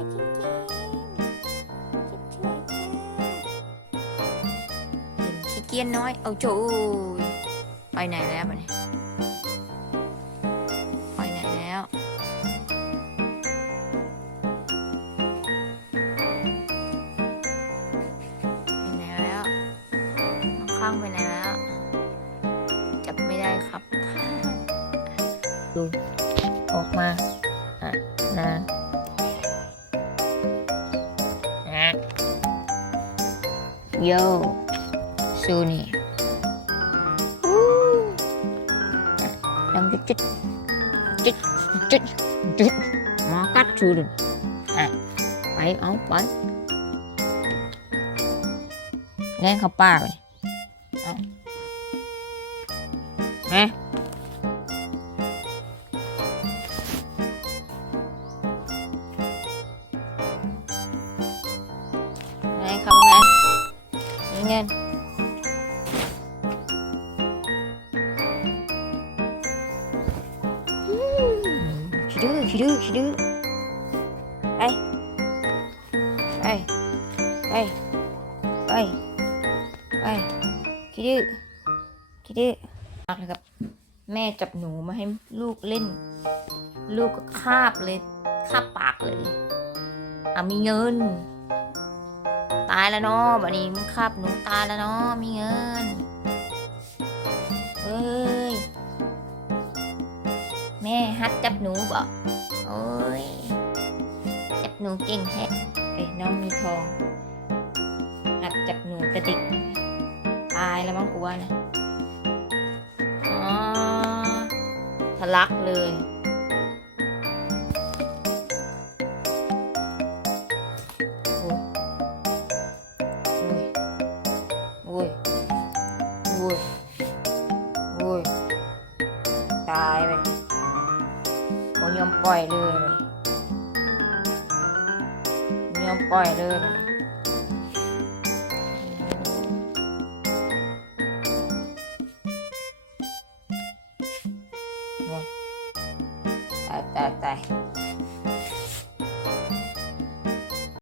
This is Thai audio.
เห็นขี้เกียจน้อย เอาโจยไปไหนแล้วมันไปไหนแล้ว ไปไหนแล้วข้างไปไหนแล้ว จับไม่ได้ครับ ดู ออกมา อะนะ อะโยซูนี่อู้อะลองจุดจุดจุดจุดจุดมากัดชูดอะไปเอาไปเล่นเขาป้ากเลยเอาเอ๊ เงินขี้ดื้อขี้ดื้อขี้ดื้อไปไปไปไปไปขี้ดื้อขี้ดื้อมากเลยครับ แม่จับหนูมาให้ลูกเล่น ลูกก็คาบเลย คาบปากเลย อะมีเงินตายแล้วเนาะบัดนี้มึงขับหนูตายแล้วเนาะมีเงินเอ้ย แม่ฮัดจับหนูบ่โอ้ย จับหนูเก่งแฮะเอ้ยน้องมีทองหัดจับหนูกระดิกตายแล้วมั้งกูว่านะอ๋อทะลักเลย อ้ยโอ้ยโอ้ยตายไปผมยอมปล่อยเลยมยอมปล่อยเลยตายตายตาย